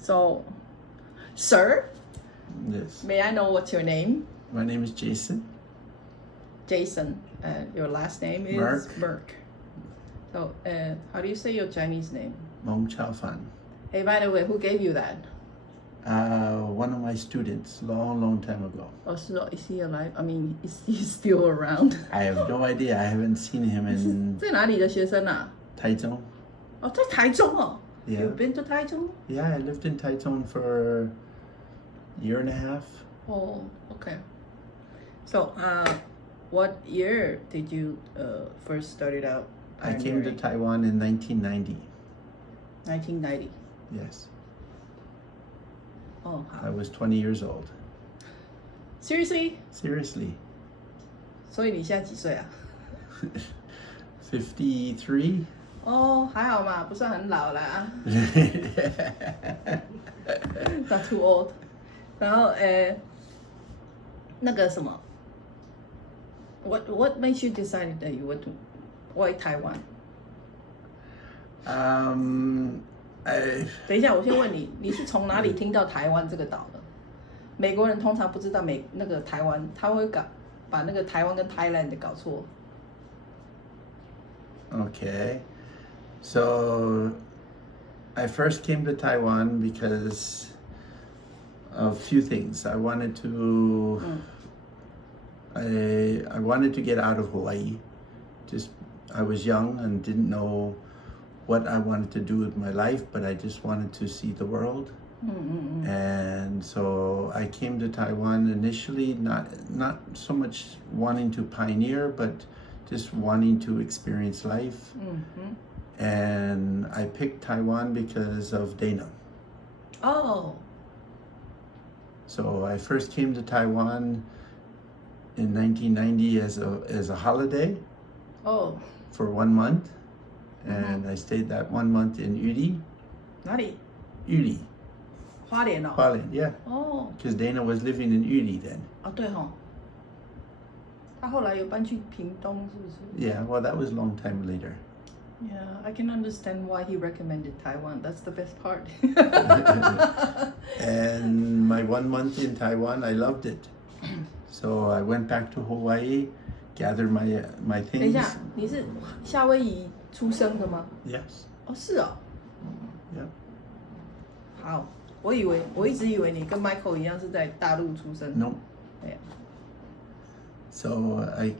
So, sir, Yes. may I know what's your name? My name is Jason. Jason. Your last name is Merk. So, how do you say your Chinese name? Mong Chao Fan. Hey, by the way, who gave you that? One of my students, long time ago. Oh, so is he alive? I mean, is he still around? I have no idea. I haven't seen him 是 in 在哪里的学生啊？ Taichung. 哦，在台中哦。Yeah. You've been to 台中？ Yeah, I lived in Taichung for a year and a half. Oh, okay. So, what year did you first started out? I came to Taiwan in 1990. 1990. Yes. Oh, I was 20 years old. Seriously? Seriously. 所以你现在几岁啊？ 53? 哦，还好嘛，不算很老啦。Not too old. 然后那个什么 what makes you decide that you want to why Taiwan? 等一下，我先问你，你是从哪里听到台湾这个岛的？美国人通常不知道那个台湾，他会把那个台湾跟 Thailand 搞错。Okay. So I first came to Taiwan because of a few things. I wanted to I wanted to get out of Hawaii. I was young and didn't know what I wanted to do with my life, but I just wanted to see the world. And so I came to Taiwan initially, not so much wanting to pioneer, but just wanting to experience life. And I picked Taiwan because of Dana. Oh. So I first came to Taiwan in 1990 as a holiday. Oh. For 1 month. And I stayed that 1 month in Yuli. 哪里？ Yuli. 花莲哦。 Hualien, yeah. 哦。Because Dana was living in Yuli then. 啊，对吼。他后来有搬去屏东，是不是？ Yeah, well, that was a long time later. Yeah, I can understand why he recommended Taiwan. That's the best part. And my 1 month in Taiwan, I loved it. So I went back to Hawaii, gathered my 等一 things. 下，你是夏威夷出生的吗？ Yes. 哦，是哦。 Yeah. 好，我一直以为你跟 Michael 一样是在大陆出生。 No. 对呀。 So I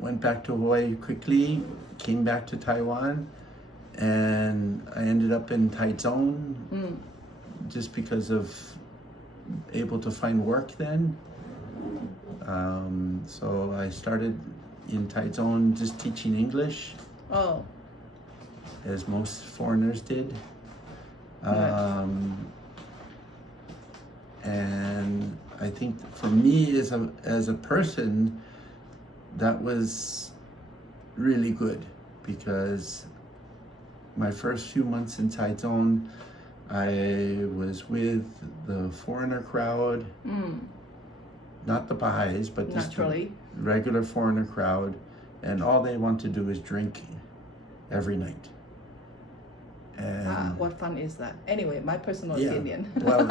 went back to Hawaii quickly, came back to Taiwan, and I ended up in Taichung just because of able to find work then. So I started in Taichung just teaching English. Oh. As most foreigners did. And I think for me as a person, that was really good because my first few months in Taichung, I was with the foreigner crowd, not the Baha'is, but just the regular foreigner crowd, and all they want to do is drink every night. And what fun is that? Anyway, my personal yeah, opinion. Well,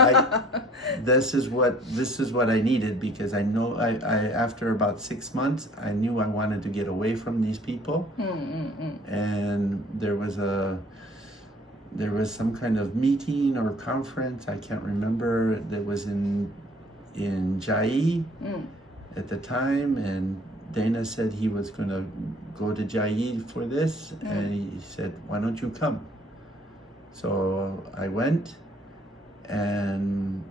this is what I needed because I know I after about 6 months I knew I wanted to get away from these people. And there was some kind of meeting or conference, I can't remember, that was in Chiayi at the time, and Dana said he was going to go to Chiayi for this, and he said, why don't you come? So I went, and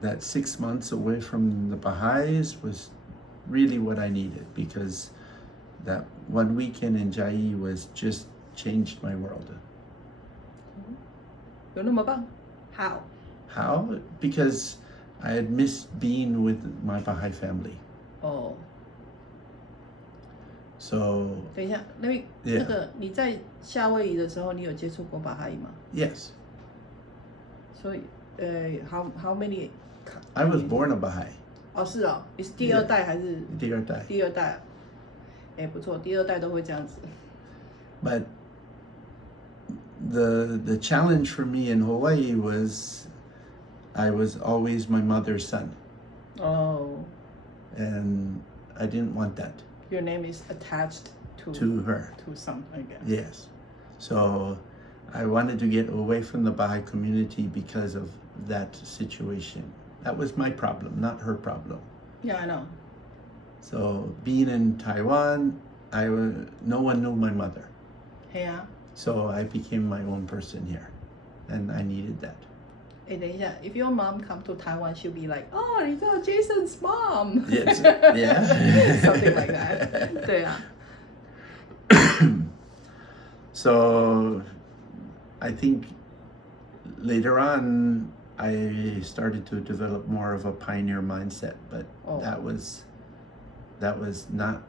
that 6 months away from the Baha'is was really what I needed because that 1 weekend in Chiayi was just changed my world. 有那么棒？ How? How? Because I had missed being with my Baha'i family. Oh. So. 等一下，那个你在夏威夷的时候，你有接触过巴哈伊吗？ Yes. 所以how many? I was born a Baha'i. 哦，是哦，你是第二代还是？第二代。第二代，不错，第二代都会这样子。But the challenge for me in Hawaii was I was always my mother's son. Oh. And I didn't want that. Your name is attached to her. To some, I guess. Yes. So I wanted to get away from the Baha'i community because of that situation. That was my problem, not her problem. Yeah, I know. So being in Taiwan, no one knew my mother. Yeah. So I became my own person here, and I needed that. 哎，等一下 ，If your mom come to Taiwan, she'll be like, "Oh, 你知道 Jason's mom." Yes, yeah. Something like that. 对啊。So I think later on I started to develop more of a pioneer mindset, but that was not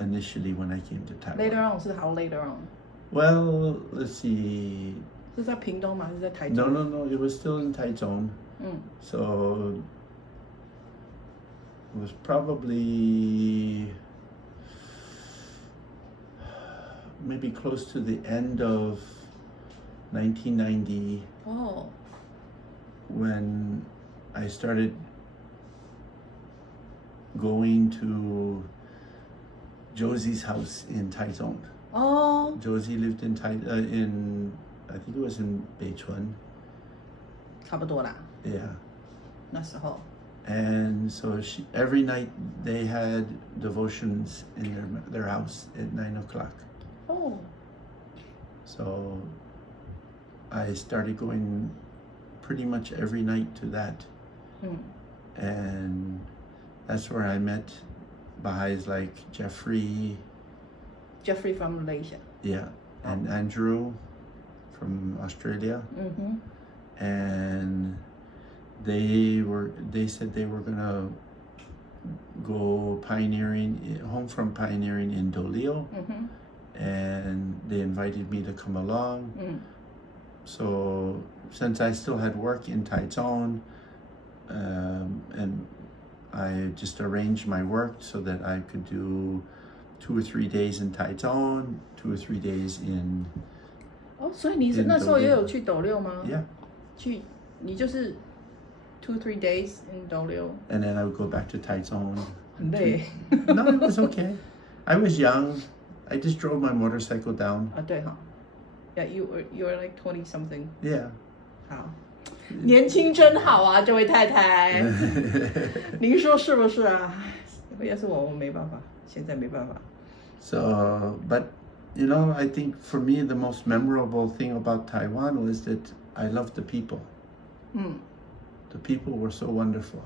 initially when I came to Taiwan. Later on 是 how later on? Well, let's see. 是在屏东吗？还是在台中 No, it was still in Taichung. So it was probably maybe close to the end of 1990 when I started going to Josie's house in Taichung. Oh. Josie lived in I think it was in Beichuan. 差不多啦。Yeah. 那时候。And so every night they had devotions in their house at 9 o'clock. Oh. So I started going pretty much every night to that. And that's where I met Baha'is like Jeffrey from Malaysia. Yeah. And Andrew from Australia. And they said they were gonna go home from pioneering in Dolio. And they invited me to come along. So since I still had work in Taichung, and I just arranged my work so that I could do 2 or 3 days in Taichung, 2 or 3 days in. 哦，所以你是那时候也有去斗六吗 Yeah. 你就是 2-3 days in 斗六 And then I would go back to Taichung. 很累。No, it was okay. I was young. I just drove my motorcycle down. 啊，对哈。Yeah, you were like 20 something. Yeah. 好，年轻真好啊，这位太太。您说是不是啊？要是我没办法，现在没办法。So, but you know, I think for me the most memorable thing about Taiwan was that I loved the people. The people were so wonderful.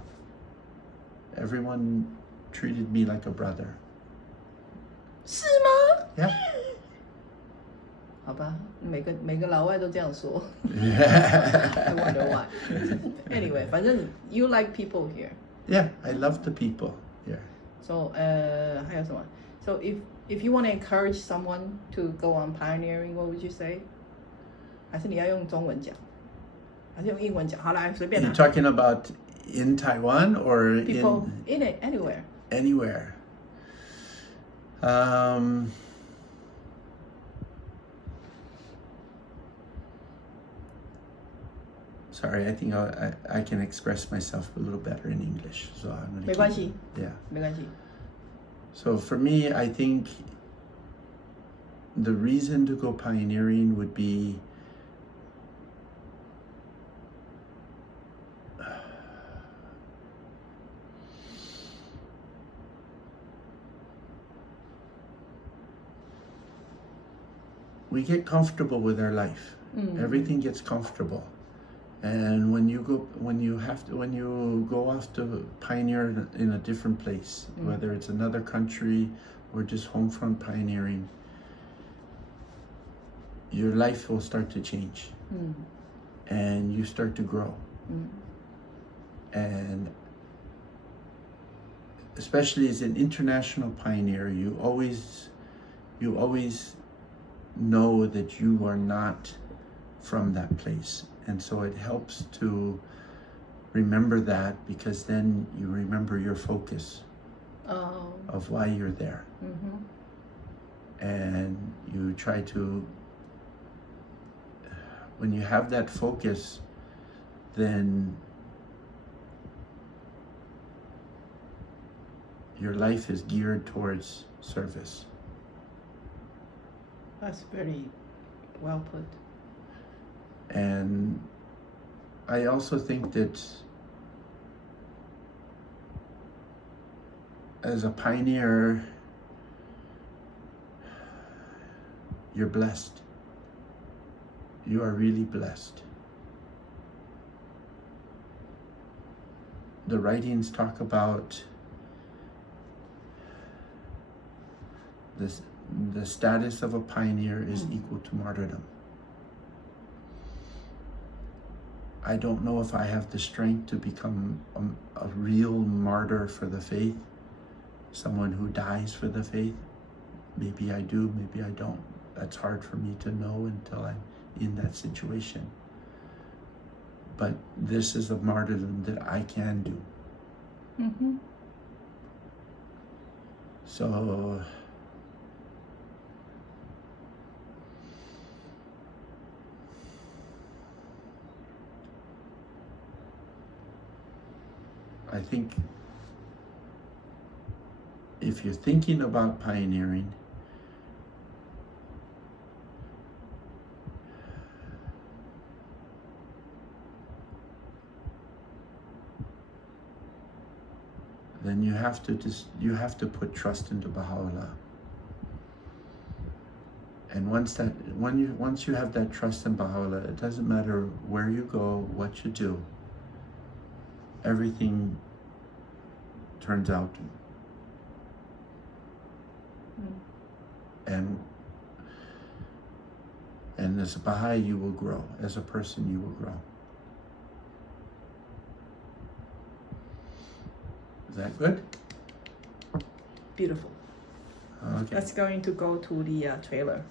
Everyone treated me like a brother. 是吗？ Yeah. 好吧，每个老外都这样说。I wonder why. Anyway, 反正 you like people here. Yeah, I love the people here. So 还有什么 ？So if you want to encourage someone to go on pioneering, what would you say? 还是你要用中文讲，还是用英文讲？好，来随便 You're talking about in Taiwan or people in it anywhere? Anywhere. Sorry, I think I can express myself a little better in English, so I'm gonna. 没关系。Yeah. 没关系。So for me, I think the reason to go pioneering would be we get comfortable with our life. Everything gets comfortable. And when you go off to pioneer in a different place, whether it's another country or just home front pioneering, your life will start to change. And you start to grow. And especially as an international pioneer, you always know that you are not from that place. And so it helps to remember that, because then you remember your focus of why you're there. And you try to when you have that focus, then your life is geared towards service. That's very well put. And I also think that as a pioneer, you're blessed. You are really blessed. The writings talk about this, the status of a pioneer is equal to martyrdom. I don't know if I have the strength to become a real martyr for the faith, someone who dies for the faith. Maybe I do, maybe I don't. That's hard for me to know until I'm in that situation. But this is a martyrdom that I can do. Mm-hmm. So I think if you're thinking about pioneering, then you have to put trust into Baha'u'llah. And once you have that trust in Baha'u'llah, it doesn't matter where you go, what you do, everything turns out. And as a Baha'i, you will grow. As a person, you will grow. Is that good? Beautiful. Okay. That's going to go to the trailer.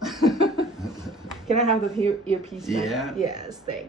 Can I have the earpiece back? Yeah. Yes, thanks.